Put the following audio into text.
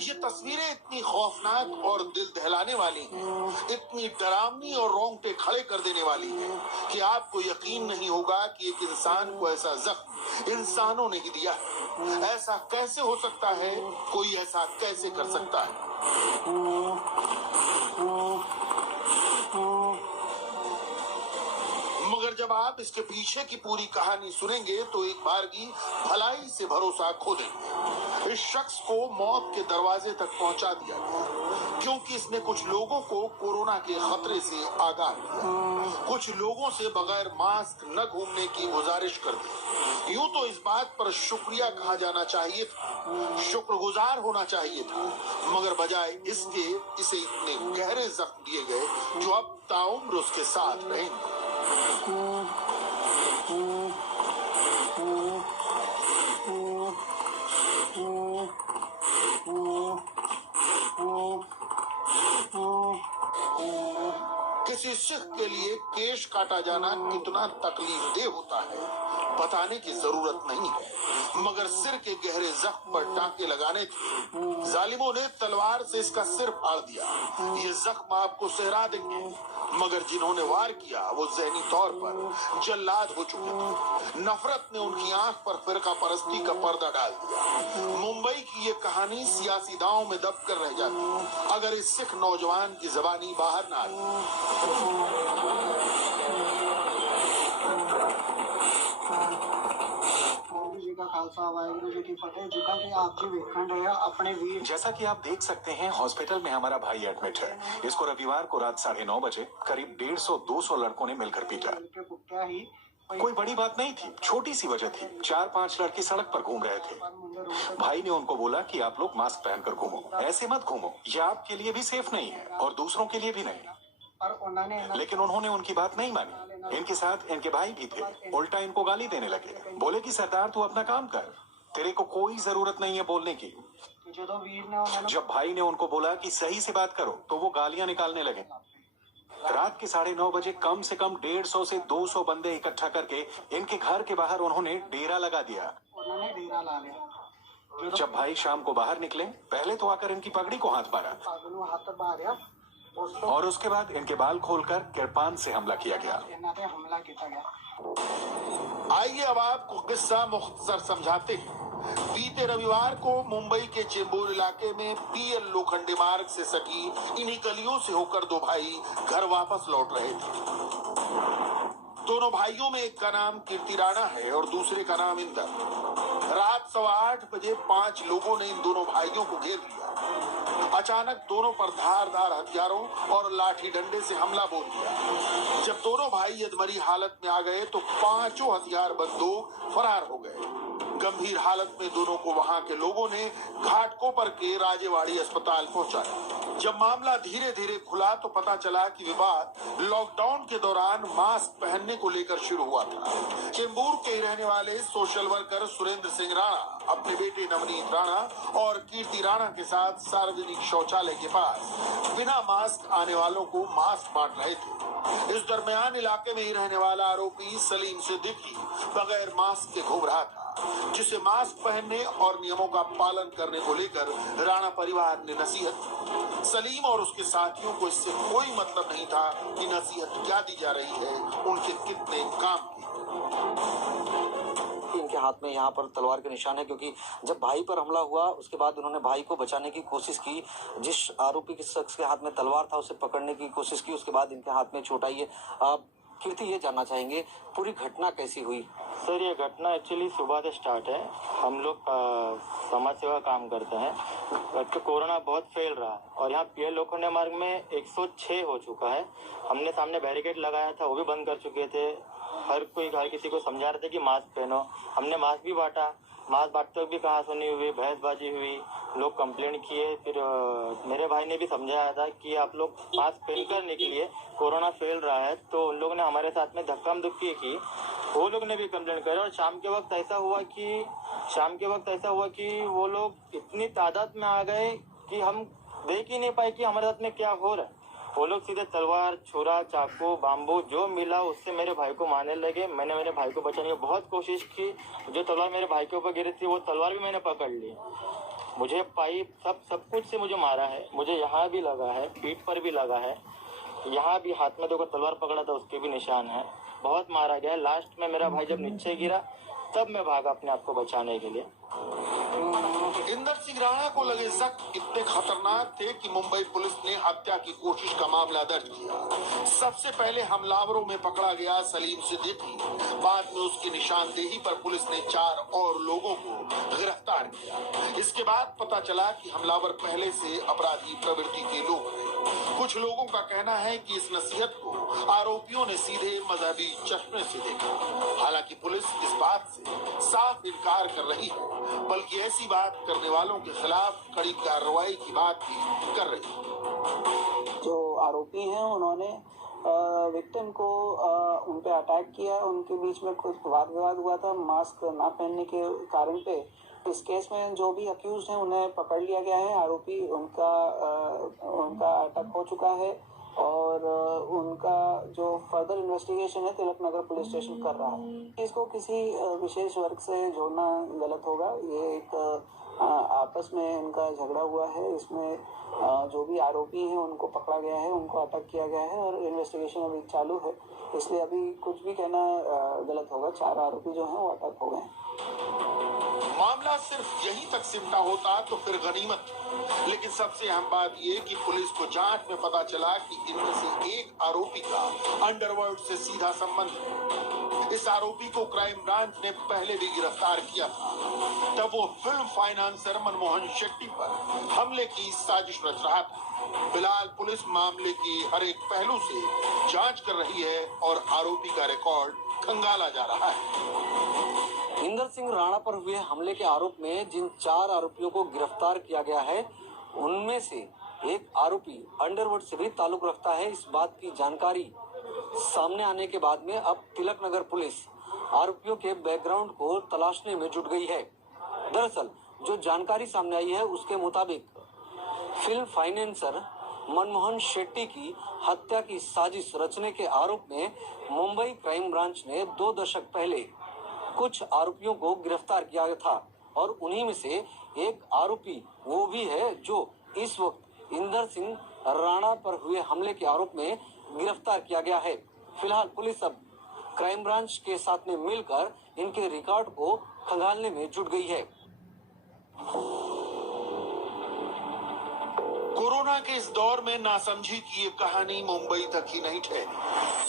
ये तस्वीरें इतनी खौफनाक और दिल दहलाने वाली हैं, इतनी डरावनी और रोंगटे खड़े कर देने वाली हैं कि आपको यकीन नहीं होगा कि एक इंसान को ऐसा जख्म इंसानों ने ही दिया है। ऐसा कैसे हो सकता है? कोई ऐसा कैसे कर सकता है? मगर जब आप इसके पीछे की पूरी कहानी सुनेंगे तो एक बार की भलाई से भरोसा खो देंगे। इस शख्स को मौत के दरवाजे तक पहुंचा दिया गया क्योंकि इसने कुछ लोगों को कोरोना के खतरे से आगाह किया, कुछ लोगों से बगैर मास्क न घूमने की गुजारिश कर दी। यूं तो इस बात पर शुक्रिया कहा जाना चाहिए था, शुक्रगुजार होना चाहिए था, मगर बजाय इसके इसे इतने गहरे जख्म दिए गए जो अब ताउम्र उसके साथ रहेंगे। किसी सिख के लिए केश काटा जाना कितना तकलीफदेह होता है बताने की जरूरत नहीं है, मगर सिर के गहरे जख्म पर टांके लगाने थे। जालिमों ने तलवार से इसका सिर फाड़ दिया। ये जख्म आपको सहरा देंगे, मगर जिन्होंने वार किया वो ज़हनी तौर पर जल्लाद हो चुके थे। नफरत ने उनकी आंख पर फिरका परस्ती का पर्दा डाल दिया। मुंबई की ये कहानी सियासी दांव में दब कर रह जाती अगर इस सिख नौजवान की जबानी बाहर ना आई। जैसा कि आप देख सकते हैं, हॉस्पिटल में हमारा भाई एडमिट है। इसको रविवार को रात 9:30 बजे करीब 150-200 लड़कों ने मिलकर पीटा। कोई बड़ी बात नहीं थी, छोटी सी वजह थी। 4-5 लड़के सड़क पर घूम रहे थे। भाई ने उनको बोला कि आप लोग मास्क पहनकर घूमो, ऐसे मत घूमो, यह आपके लिए भी सेफ नहीं है और दूसरों के लिए भी नहीं। लेकिन उन्होंने उनकी बात नहीं मानी। इनके साथ इनके भाई भी थे। उल्टा इनको गाली देने लगे, बोले कि सरदार तू अपना काम कर, तेरे को कोई जरूरत नहीं है बोलने की। जब भाई ने उनको बोला कि सही से बात करो तो वो गालियां निकालने लगे। रात के 9:30 बजे कम से कम 150 से 200 बंदे इकट्ठा करके इनके घर के बाहर उन्होंने डेरा लगा दिया। जब भाई शाम को बाहर निकले, पहले तो आकर इनकी पगड़ी को हाथ मारा और उसके बाद इनके बाल खोलकर किरपान से हमला किया गया। आइए अब आपको किस्सा मुख्तसर समझाते हैं। बीते रविवार को मुंबई के चेंबूर इलाके में पीएल लोखंडे मार्ग से सटी इन्हीं गलियों से होकर दो भाई घर वापस लौट रहे थे। दोनों भाइयों में एक का नाम कीर्ति राणा है और दूसरे का नाम इंदर। रात 8:15 बजे 5 लोगों ने इन दोनों भाइयों को घेर लिया। अचानक दोनों पर धारदार हथियारों और लाठी डंडे से हमला बोल दिया। जब दोनों भाई अधमरी हालत में आ गए तो 5 हथियार बंदूक फरार हो गए। गंभीर हालत में दोनों को वहां के लोगों ने घाटकोपर के राजेवाड़ी अस्पताल पहुंचाया। जब मामला धीरे धीरे खुला तो पता चला कि विवाद लॉकडाउन के दौरान मास्क पहनने को लेकर शुरू हुआ था। चेंबूर के रहने वाले सोशल वर्कर सुरेंद्र सिंह राणा अपने बेटे नवनीत राणा और कीर्ति राणा के साथ सार्वजनिक शौचालय के पास बिना मास्क आने वालों को मास्क बांट रहे थे। इस दरमियान इलाके में ही रहने वाला आरोपी सलीम सिद्दीकी बगैर मास्क के घूम रहा था, जिसे मास्क पहनने और नियमों का पालन करने को लेकर राणा परिवार ने नसीहत की। सलीम और उसके साथियों को इससे कोई मतलब नहीं था कि नसीहत क्या दी जा रही है, उनके कितने काम की। इनके हाथ में यहाँ पर तलवार के निशान है, क्योंकि जब भाई पर हमला हुआ उसके बाद उन्होंने भाई को बचाने की कोशिश की। जिस आरोपी के शख्स के हाथ में तलवार था उसे पकड़ने की कोशिश की, उसके बाद इनके हाथ में चोट आई है। कीर्ति, ये जानना चाहेंगे पूरी घटना कैसी हुई? सर, ये घटना एक्चुअली सुबह से स्टार्ट है। हम लोग समाज सेवा काम करते हैं, तो कोरोना बहुत फैल रहा है और यहाँ पीएल लोखंडे मार्ग में 106 हो चुका है। हमने सामने बैरिकेड लगाया था, वो भी बंद कर चुके थे। हर किसी को समझा रहे थे कि मास्क पहनो। हमने मास्क भी बांटा, मास्क बांटते भी कहा सुनी हुई, बहसबाजी हुई, लोग कंप्लेंट किए। फिर मेरे भाई ने भी समझाया था कि आप लोग मास्क पहनकर निकलिए, कोरोना फैल रहा है। तो उन लोगों ने हमारे साथ में धक्का-मुक्की की, वो लोग ने भी कंप्लेंट करा। और शाम के वक्त ऐसा हुआ कि वो लोग इतनी तादाद में आ गए कि हम देख ही नहीं पाए कि हमारे साथ में क्या हो रहा है। वो लोग सीधे तलवार, छुरा, चाकू, बाम्बू जो मिला उससे मेरे भाई को मारने लगे। मैंने मेरे भाई को बचाने की बहुत कोशिश की। जो तलवार मेरे भाई के ऊपर गिरी थी वो तलवार भी मैंने पकड़ ली। मुझे पाइप सब कुछ से मुझे मारा है। मुझे यहाँ भी लगा है, पीठ पर भी लगा है, यहाँ भी हाथ में देखो तलवार पकड़ा था उसके भी निशान है। बहुत मारा गया। लास्ट में मेरा भाई जब नीचे गिरा तब मैं भागा अपने आप को बचाने के लिए। इंदर सिंह राणा को लगे जख्म इतने खतरनाक थे कि मुंबई पुलिस ने हत्या की कोशिश का मामला दर्ज किया। सबसे पहले हमलावरों में पकड़ा गया सलीम सिद्दीकी। बाद में उसकी निशानदेही पर पुलिस ने 4 और लोगों को गिरफ्तार किया। इसके बाद पता चला कि हमलावर पहले से अपराधी प्रवृत्ति के लोग हैं। कुछ लोगों का कहना है कि इस नसीहत को आरोपियों ने सीधे मजहबी चश्मे से देखा। हालांकि पुलिस इस बात से साफ इनकार कर रही है, बल्कि ऐसी बात करने वालों के खिलाफ कड़ी कार्रवाई की बात भी कर रही है। जो आरोपी हैं उन्होंने विक्टिम को उन पे अटैक किया। उनके बीच में कुछ वाद विवाद हुआ था मास्क ना पहनने के कारण पे। इस केस में जो भी अक्यूज हैं उन्हें पकड़ लिया गया है। आरोपी उनका अटक हो चुका है और उनका जो फर्दर इन्वेस्टिगेशन है तिलक नगर पुलिस स्टेशन कर रहा है। इसको किसी विशेष वर्ग से जोड़ना गलत होगा। ये एक आपस में इनका झगड़ा हुआ है। इसमें जो भी आरोपी हैं उनको पकड़ा गया है, उनको अटक किया गया है और इन्वेस्टिगेशन अभी चालू है। इसलिए अभी कुछ भी कहना गलत होगा। 4 आरोपी जो हैं वो अटक हो गए। मामला सिर्फ यहीं तक सिमटा होता तो फिर गनीमत। लेकिन सबसे अहम बात ये कि पुलिस को जांच में पता चला कि इनमें से एक आरोपी का अंडरवर्ल्ड से सीधा संबंध है। इस आरोपी को क्राइम ब्रांच ने पहले भी गिरफ्तार किया था। तब वो फिल्म फाइनेंसर मनमोहन शेट्टी पर हमले की साजिश रच रहा था। फिलहाल पुलिस मामले की हर एक पहलू से जांच कर रही है और आरोपी का रिकॉर्ड खंगाला जा रहा है। इंदर सिंह राणा पर हुए हमले के आरोप में जिन 4 आरोपियों को गिरफ्तार किया गया है उनमें से एक आरोपी अंडरवर्ल्ड से भी ताल्लुक रखता है। इस बात की जानकारी सामने आने के बाद में अब तिलक नगर पुलिस आरोपियों के बैकग्राउंड को तलाशने में जुट गई है। दरअसल जो जानकारी सामने आई है उसके मुताबिक फिल्म फाइनेंसर मनमोहन शेट्टी की हत्या की साजिश रचने के आरोप में मुंबई क्राइम ब्रांच ने 2 दशक पहले कुछ आरोपियों को गिरफ्तार किया था और उन्हीं में से एक आरोपी वो भी है जो इस वक्त इंदर सिंह राणा पर हुए हमले के आरोप में गिरफ्तार किया गया है। फिलहाल पुलिस अब क्राइम ब्रांच के साथ में मिलकर इनके रिकॉर्ड को खंगालने में जुट गई है। कोरोना के इस दौर में नासमझी की ये कहानी मुंबई तक ही नहीं ठहरी।